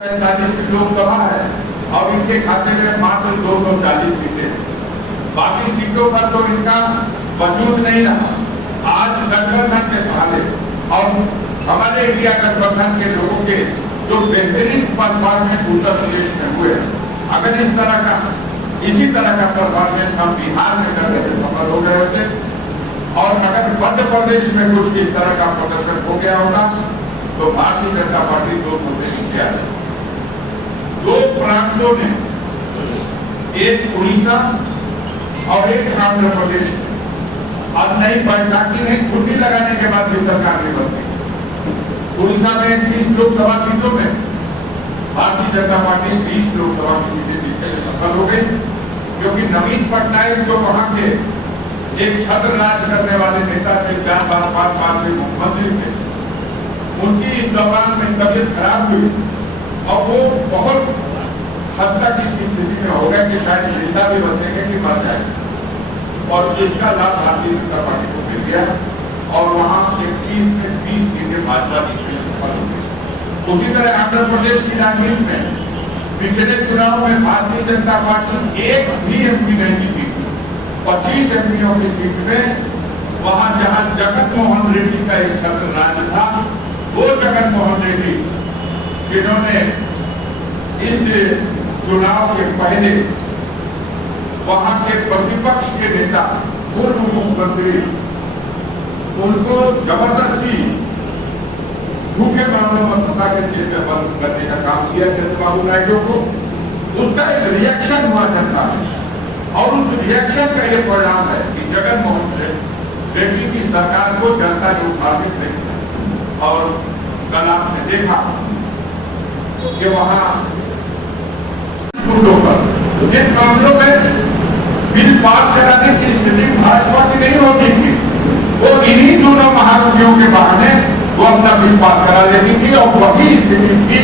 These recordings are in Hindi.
40 की लोकसभा है और इनके खाते में मात्र 240 सीटें हैं। बाकी सीटों पर तो इनका वजूद नहीं रहा। आज गठबंधन के सहारे और हमारे इंडिया गठबंधन के लोगों के जो बेहतरीन परफॉर्मेंस उत्तर प्रदेश में हुए, अगर इसी तरह का परफॉर्मेंस हम बिहार में करने में सफल हो गए होते और अगर मध्य प्रदेश में कुछ इस तरह का प्रदर्शन हो गया होगा तो भारतीय जनता पार्टी 200 से नीचे आ जाएगी। दो प्रांतों में, एक उड़ीसा और एक आंध्र प्रदेश, अब नई बैसाखी में छुट्टी लगाने के बाद भी सरकार नहीं बनती। उड़ीसा में 30 लोकसभा सीटों में भारतीय जनता पार्टी 20 लोकसभा की सीटें जीतने में सफल हो गई, क्योंकि नवीन पटनायक जो वहां के एक छत्र राज करने वाले नेता थे, 4 बार से मुख्यमंत्री थे, उनकी इस दौरान में तबियत खराब हुई और वो बहुत हद तक इस स्थिति में हो गया कि शायद जिंदा भी बचेंगे कि मर जाएंगे, और इसका लाभ भारतीय जनता पार्टी को मिल गया और वहां 21 में 20 सीटें भाजपा जीतने में सफल हो गई। उसी तरह आंध्र प्रदेश की राजनीति में पिछले चुनाव में भारतीय जनता पार्टी एक भी एमपी नहीं जीती थी। 25 एमपीओ की सीट में वहां जहां जगन मोहन रेड्डी का एक छत्र राज था, वो जगन मोहन रेड्डी जिन्होंने इस चुनाव के पहले वहां के प्रतिपक्ष के नेता पूर्व मुख्यमंत्री उनको जबरदस्ती झूठे मामलों में फंसा के जेल में बंद करने का काम किया चंद्रबाबू नायडू को, उसका एक रिएक्शन हुआ जनता में और उस रिएक्शन का ये परिणाम है कि जगन मोहन रेड्डी की सरकार को जनता ने उठा के फेंका। और कल आपने देखा कि वहां जिन मामलों में बिल पास कराने की स्थिति भाजपा की नहीं होती थी, वो इन्हीं दोनों महारथियों के बहाने वो अपना बिल पास करा लेती थी। और वही स्थिति थी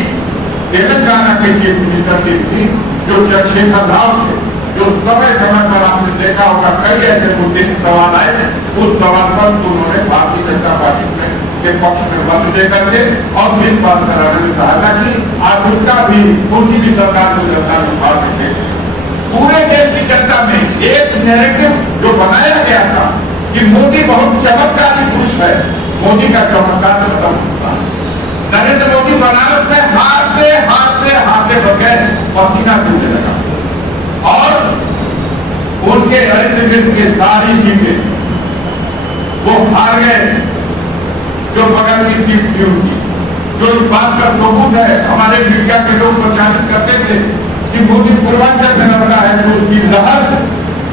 तेलंगाना के चीफ मिनिस्टर की थी, जो चंद्रशेखर राव थे, जो समय समय पर आपने देखा होगा कई ऐसे मुद्दे सवाल आए, उस सवाल पर उन्होंने भारतीय जनता पार्टी के पक्ष में मत देकर के और बिल पास कराने में सहायता की। आज उनकी भी सरकार को जनता ने उठा के पूरे देश की जनता में एक नैरेटिव जो बनाया गया था कि मोदी बहुत चमत्कारी पुरुष है, मोदी का चमत्कार खत्म होता है। नरेंद्र मोदी बनारस में हारते हारते हारते बगैर पसीना छूटने लगा और उनके एलिजिबिलिटी की सारी सीटें वो हार गए। जो बगल की सीट थी उनकी, जो इस बात का सबूत है, हमारे मीडिया के लोग प्रचारित करते थे कि मोदी पूर्वांचल में लड़का है तो उसकी लहर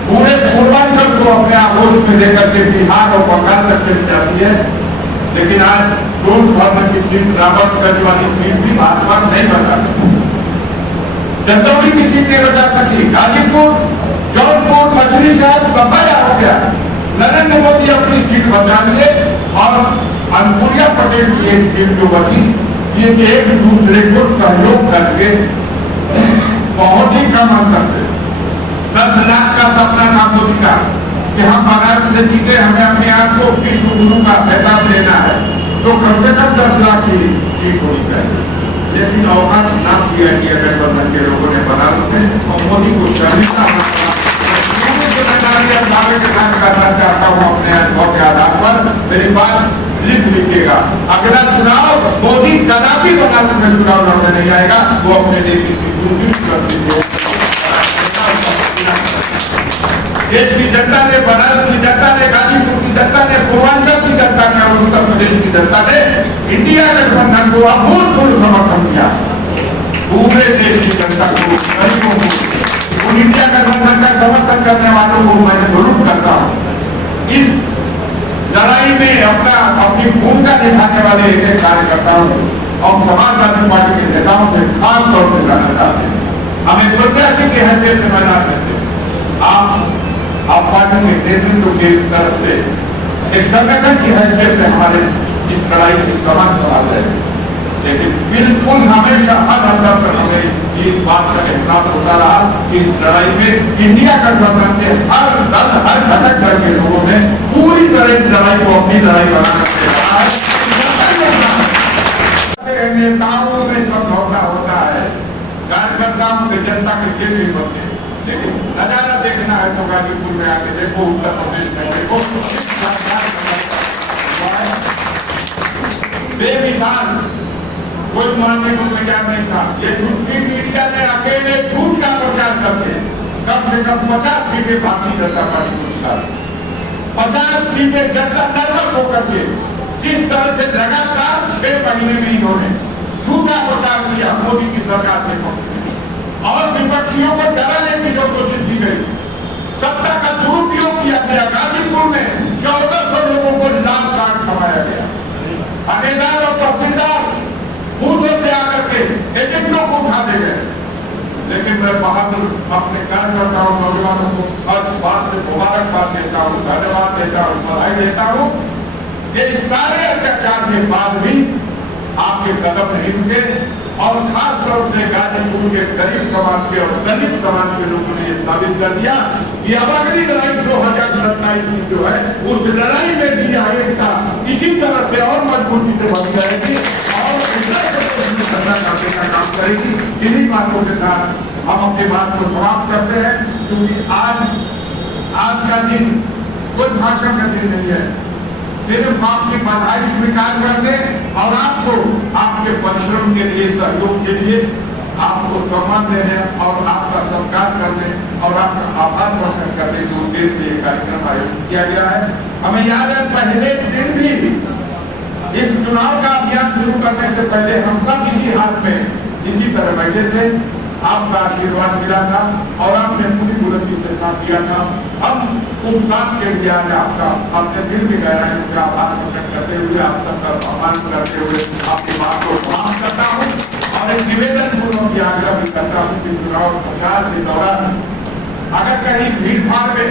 पूरे पूर्वांचल को अपने आगोश में लेकर के बिहार और बंगाल तक चली जाती है। लेकिन आज सोनभद्र की सीट, रावतगंज वाली सीट भी भाजपा नहीं बचा सकती, चंदौली की सीट नहीं बचा सकी, गाजीपुर, जौनपुर, मछली शहर सब हो गया। नरेंद्र मोदी अपनी सीट बचा लिए और अनुप्रिया पटेल की एक सीट जो बची, ये एक दूसरे को सहयोग करके बहुत ही कम अंतर थे। 10 लाख का सपना था मोदी का कि हम बनारस से जीते, हमें अपने आप को विश्व गुरु का खिताब लेना है, तो कम से कम 10 लाख की जीत होनी चाहिए। लेकिन औकात नाम दिया इंडिया गठबंधन के लोगों ने बनारस में और मोदी को शर्मिंदा दावे के साथ करना चाहता हूँ अपने अनुभव के आधार पर। मेरी बात लिख लीजिएगा, अगला चुनाव मोदी कदापि बनारस में चुनाव लड़ने नहीं आएगा, वो अपने लिए किसी दूसरी देश की जनता ने, बनारस की जनता ने, गाजीपुर की जनता ने, पूर्वांचल की जनता ने और उत्तर प्रदेश की जनता ने इंडिया गठबंधन को अभूतपूर्व समर्थन दिया। पूरे देश की जनता को, गरीबों को, उन इंडिया गठबंधन का समर्थन करने वालों को मैं जरूर करता हूँ। इस लड़ाई में अपनी भूमिका निभाने वाले एक कार्यकर्ताओं और समाजवादी पार्टी के नेताओं से खास तौर पर जानना चाहते हैं। हमें प्रत्याशी की हैसियत से मैदान देते आप पार्टी के नेतृत्व की तरफ से एक संगठन की हैसियत से हमारे इस लड़ाई की तमाम सवाल है, लेकिन बिल्कुल हमेशा हर स्तर पर हमें इस बात का एहसास होता रहा कि इस लड़ाई में इंडिया गठबंधन के हर दल, हर घटक दल के लोगों ने पूरी तरह इस लड़ाई को अपनी लड़ाई बनाकर नेताओं में समझौता होता है। जनता के खेल नहीं बनते। लेकिन नजारा देखना है तो गाजीपुर में आके देखो, उत्तर प्रदेश में देखो, बेमिसाल कोई मानने को तैयार नहीं था। ये झूठी मीडिया ने अकेले झूठ का प्रचार करके कम से कम 50 सीटें भारतीय जनता पार्टी को निकाल, 50 सीटें जनता नर्वस होकर के जिस तरह से लगातार 6 महीने में इन्होंने झूठा प्रचार किया मोदी की सरकार के पक्ष में और विपक्षियों को डराने की जो कोशिश की गई, सत्ता का दुरुपयोग किया गया। गाजीपुर में 1400 लोगों को लाल कार्ड थमाया गया, थानेदार और तहसीलदार बूथों से आकर के एजेंटों को उठा दे गए। लेकिन मैं बहादुर अपने कार्यकर्ताओं नौजवानों को हर बात से मुबारकबाद देता हूँ, धन्यवाद देता हूँ, बधाई देता हूँ। ये सारे अत्याचार के बाद भी आपके कदम नहीं रुके और खास तौर से गाजीपुर के गरीब समाज के और दलित समाज के लोगों ने ये साबित कर दिया कि अब अगली लड़ाई 2027 की जो है उस लड़ाई में भी एकता इसी तरह से और मजबूती से बनी रहेगी और करने का काम करेगी। इन्हीं बातों के साथ हम अपनी बात को समाप्त करते हैं, क्योंकि आज का दिन कोई भाषण का दिन नहीं है, सिर्फ आपकी बधाई स्वीकार करने और आपको आपके परिश्रम के लिए, सहयोग के लिए आपको सम्मान देने और आपका सत्कार करने और आपका आभार प्रकट करने के उद्देश्य से कार्यक्रम आयोजित किया गया है। हमें याद है पहले दिन भी इस चुनाव का अभियान शुरू करने से पहले हम सब इसी हाथ में इसी तरह बैठे थे, आपका आशीर्वाद मिला था और आपने पूरी बुलंदी से साथ दिया था। हम उस साथ के लिए आज आपका अपने दिल में गहराई से आभार प्रकट करते हुए, आप सबका सम्मान करते हुए आपकी बात को समाप्त करता हूँ और एक निवेदन पूर्वक आग्रह भी करता हूँ कि चुनाव प्रचार के दौरान अगर कहीं भीड़ भाड़ में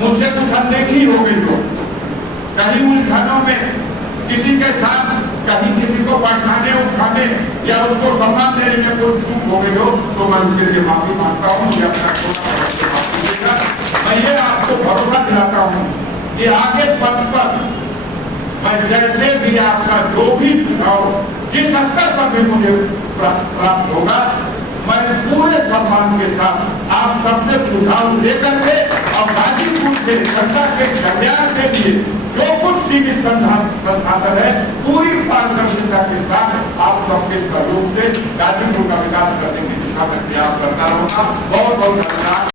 मुझसे कुछ अनदेखी हो गई हो, कहीं उलझनों में किसी के साथ कहीं किसी को बैठाने उठाने या उसको सम्मान देने में कोई चूक हो गई हो तो मैं उसके लिए माफी मांगता हूँ। मैं ये आपको भरोसा दिलाता हूँ कि आगे पथ पर मैं जैसे भी आपका जो भी सुझाव जिस स्तर पर भी मुझे प्राप्त होगा, मैं पूरे सम्मान के साथ आप सबसे सुझाव लेकर के और गाजीपुर के जनता के कल्याण के लिए जो कुछ सीमित संसाधन है पूरी पारदर्शिता के साथ आप सबके सहयोग से गाजीपुर का विकास करने की दिशा में प्रयास करता रहूंगा। बहुत बहुत धन्यवाद।